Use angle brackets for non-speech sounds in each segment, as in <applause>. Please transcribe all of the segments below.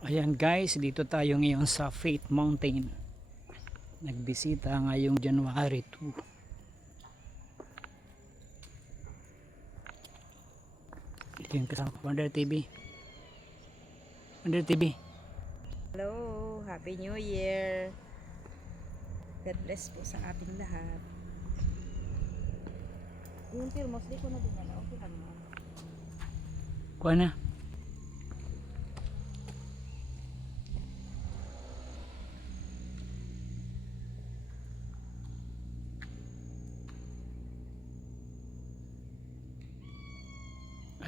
Ayan guys, dito tayo ngayon sa Faith Mountain. Nagbisita ngayong January 2. Ito yung kasama ko, Wonder TV. Wonder TV. Hello, Happy New Year. God bless po sa ating lahat. Yung thermos, di ko na din ano, okay lang mo. Kuha na.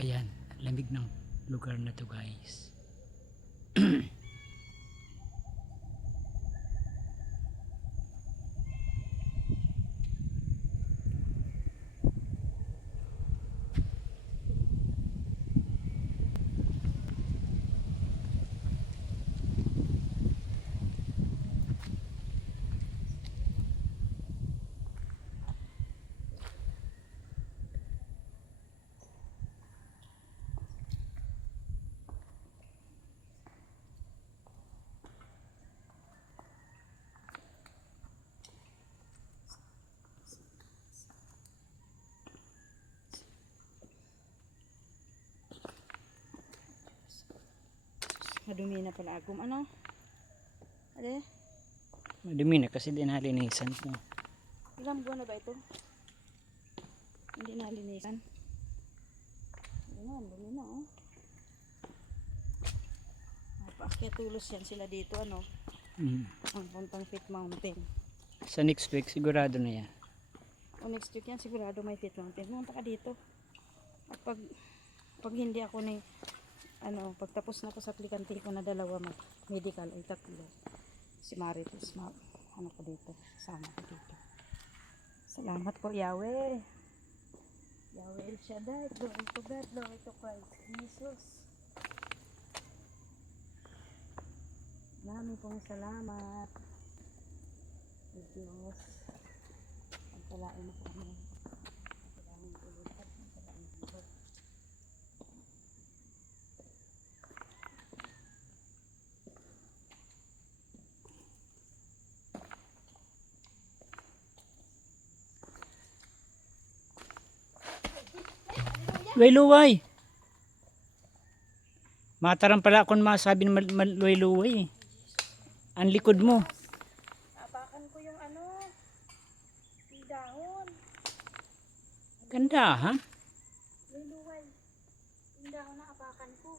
Ayan, lamig ng lugar na to guys. <clears throat> Madumi na pala agum. Ano? Ade, Madumi na kasi din halinisan ko. ilang buwan na ba ito? Hindi na linisan. Hindi na, dumi na oh. Napaakyat tulos yan sila dito ano, Mm. ang puntang Fit Mountain. Sa next week sigurado na yan. O next week yan, sigurado may Fit Mountain. Pumunta ka dito. At pag, pag hindi ako ni, ano, pagtapos na ako sa aplikante ko na dalawa mag medical ay tatlo. Si Marites, ma, ano ko dito, sama ko dito. Salamat po, Yahweh. Yahweh El Shaddai, glory to God, glory to Christ, Jesus. Marami pong salamat. Sa Diyos. Pagpalain mo kami. Pagpalain ko ulit at pagpalain ko ulit. Luway luway. Mataram pala akong masabi ng mal- mal- luway luway. eh. Ang likod mo. Apakan ko yung ano, yung dahon. Ganda ha? Luluway. Yung dahon na apakan ko.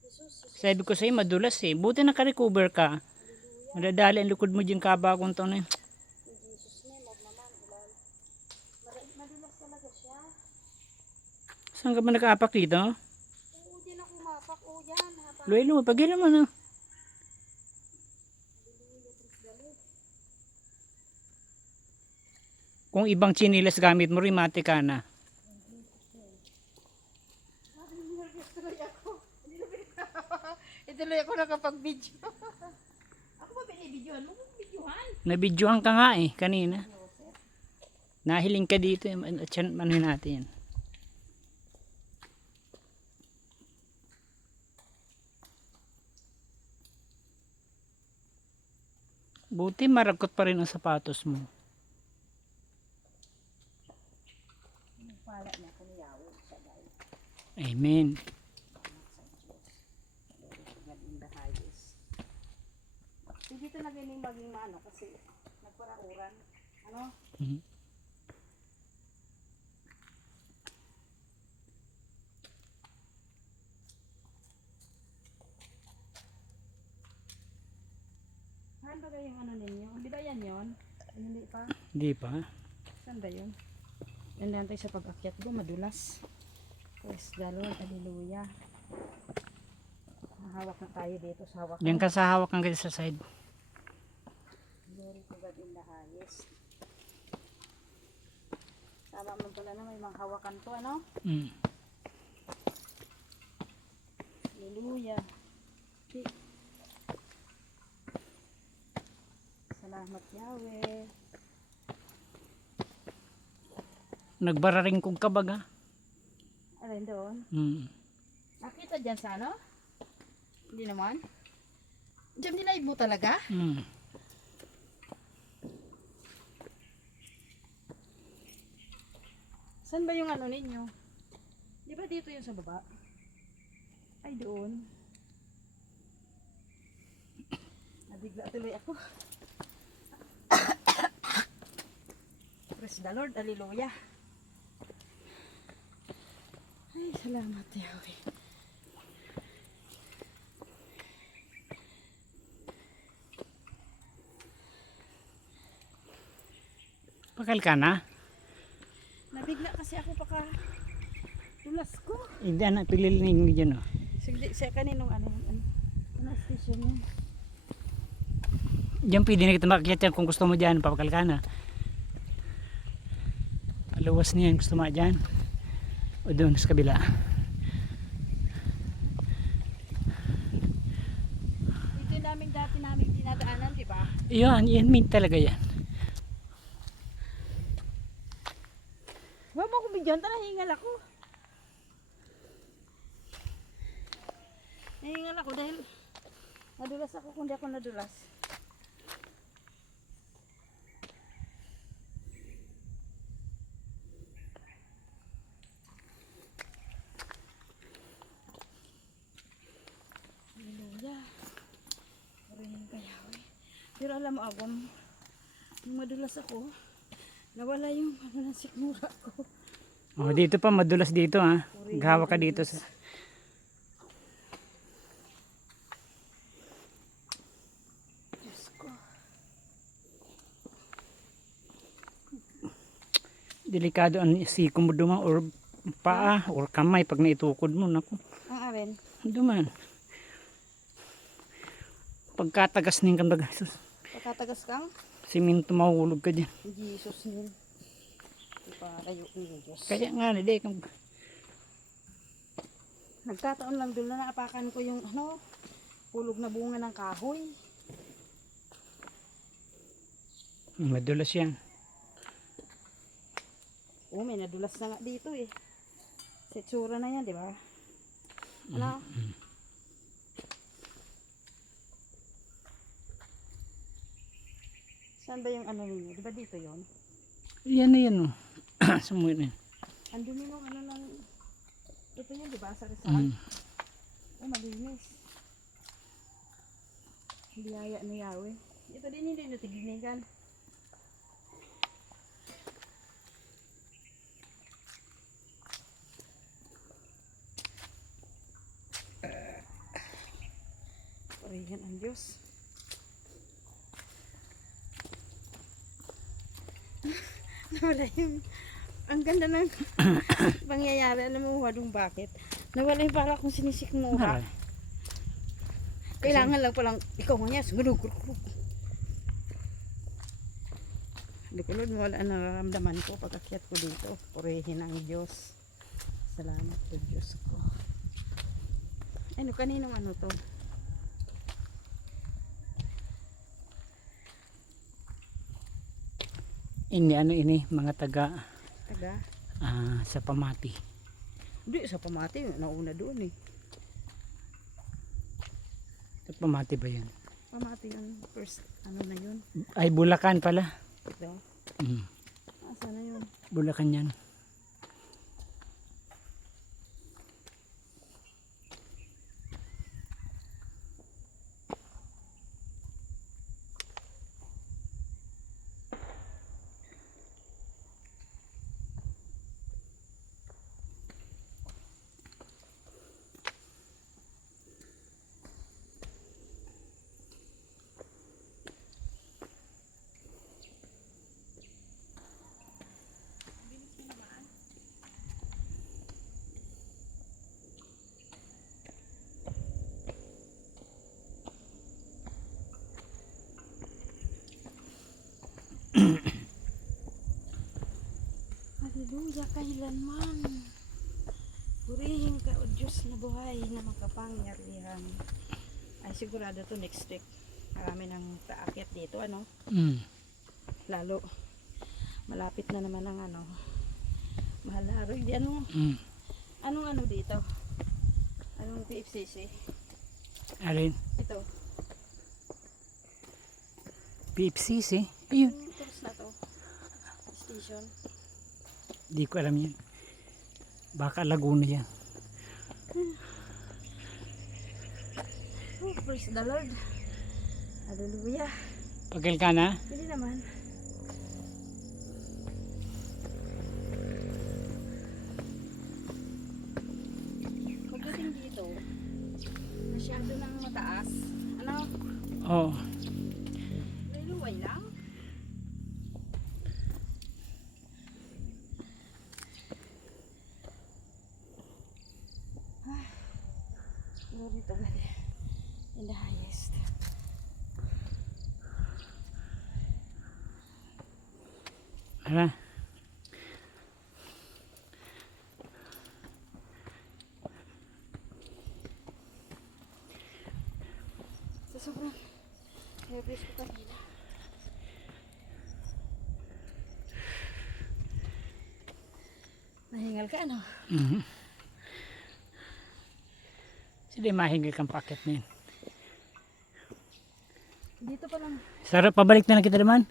Jesus, Jesus. Sabi ko sa'yo madulas eh. Buti nakarecover ka. Madadali ang likod mo dyan kabagong taon na yun. In Jesus name, wag naman, ulan. Mad- Madulas talaga siya. Saan ka ba nakaapak dito? Oo, di na kumapak. Oo, yan. Hapak. Luway luway. Pag mo na. Kung ibang chinilas gamit mo, rimate ka na. Ituloy ako <laughs> nakapag-video. <laughs> ako ba binibidyohan mo? Binibidyohan? Nabidyohan ka nga eh, kanina. Nahiling ka dito, eh, yan, ano natin yan. Buti maragot pa rin ang sapatos mo. Amen. Dito na galing maging maano kasi nagparauran. Ano? Mhm. Saan ba yung ano ninyo? Di ba yan yon? Ay, Hindi pa. Saan ba yun? Tayo sa pag-akyat ko, madulas. The Lord, hallelujah. Hawak na tayo dito sa hawak. Diyan ka sa hawak ng sa side. Glory to God in the highest. Tama man pala na may mga hawakan to, ano? Mm. Hallelujah. Salamat Yahweh. Nagbararing kong kabaga. Alin doon? Mm. Nakita dyan sa ano? Hindi naman. Diyan nilive mo talaga? Mm. Saan ba yung ano ninyo? Di ba dito yung sa baba? Ay, doon. Nabigla tuloy ako. <coughs> Praise the Lord. Hallelujah. Ay, salamat Yahweh. Pakal ka na? Nabigla kasi ako paka tulas ko. Hindi na pililining mo dyan oh. Sige, siya kaninong ano, ano, ano station yun? Diyan pwede na kita makakyat yan kung gusto mo dyan, papakal ka na. Paluwas niyan, gusto mo dyan. O doon sa kabila. Ito yung namin dati namin dinadaanan, di ba? Yan, yan mean talaga yan. Huwag mo kumidyan, nahingal ako. Nahingal ako dahil nadulas ako kung di ako nadulas. Hallelujah. Purihin ka Yahweh. Nung madulas ako, nawala yung ano ng sikmura ko. Oh, dito pa madulas dito ha. Gawa ka dito sa delikado ang siko mo duman or paa or kamay pag naitukod mo naku Ang arin. duman pagkatagas ning kandag sus Pagkatagas kang, siminto mahulog ka dyan Jesus nil. Iparayo ni Diyos. kaya nga hindi kang Nagkataon lang doon na naapakan ko yung ano, pulog na bunga ng kahoy. madulas yan Oh, may nadulas na nga dito eh. Sa itsura na yan, di ba? Ano? Saan ba yung ano ninyo? Di ba dito yon? yan na yan oh <clears throat> sumuot na yan. Ang dumi nung ano ng... Ito yun, di ba? Sa Rizal. Mm. Oh, malinis. Biyaya ni Yahweh. Ito din hindi natiginigan. Purihan ang Diyos. <laughs> Nawala yung... Ang ganda ng <coughs> pangyayari. Alam mo, wadong bakit? Nawala yung para akong sinisikmura. Kailangan lang palang ikaw nga niya. Lukulod mo wala ang nararamdaman ko pagkakyat ko dito. Purihin ang Diyos. Salamat po Diyos ko. Ano, kaninong ano to? Ini ano ini mga taga Taga? ah, sa pamati Hindi, sa pamati. Nauna doon eh. sa pamati ba yan Pamati yung first, ano na yun. ay bulakan pala Ito. mm. Asa na yun? bulakan yan Hallelujah, kailanman. Purihin ka, O Diyos na buhay na makapangyarihan. Ay, sigurado to next week. Marami ng taakit dito, ano? mm. Lalo, malapit na naman ang ano. Mahal na araw. Di, ano, Mm. anong ano dito? Anong PFCC? Alin? Ito. PFCC? Ayun. Yung tours na to. Station. Di ko alam yan. Baka Laguna yan. Oh, praise the Lord. Hallelujah. Pagal ka na? Hindi naman. Glory to God. In the highest. Ano? Sa sobrang airbrace ko kanina. Nahingal ka, ano? Mhm. Sige, mahingil kang packet na yun. Dito pa lang, Sarap, pabalik na lang kita naman.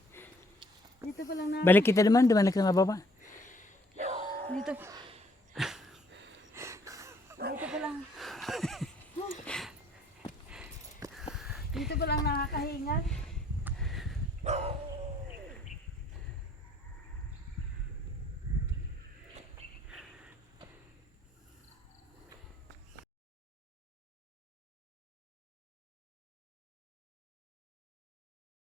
dito pa lang na, Balik kita naman, duman ka nga baba. dito. dito pa lang. <laughs> Dito pa lang nakakahingal.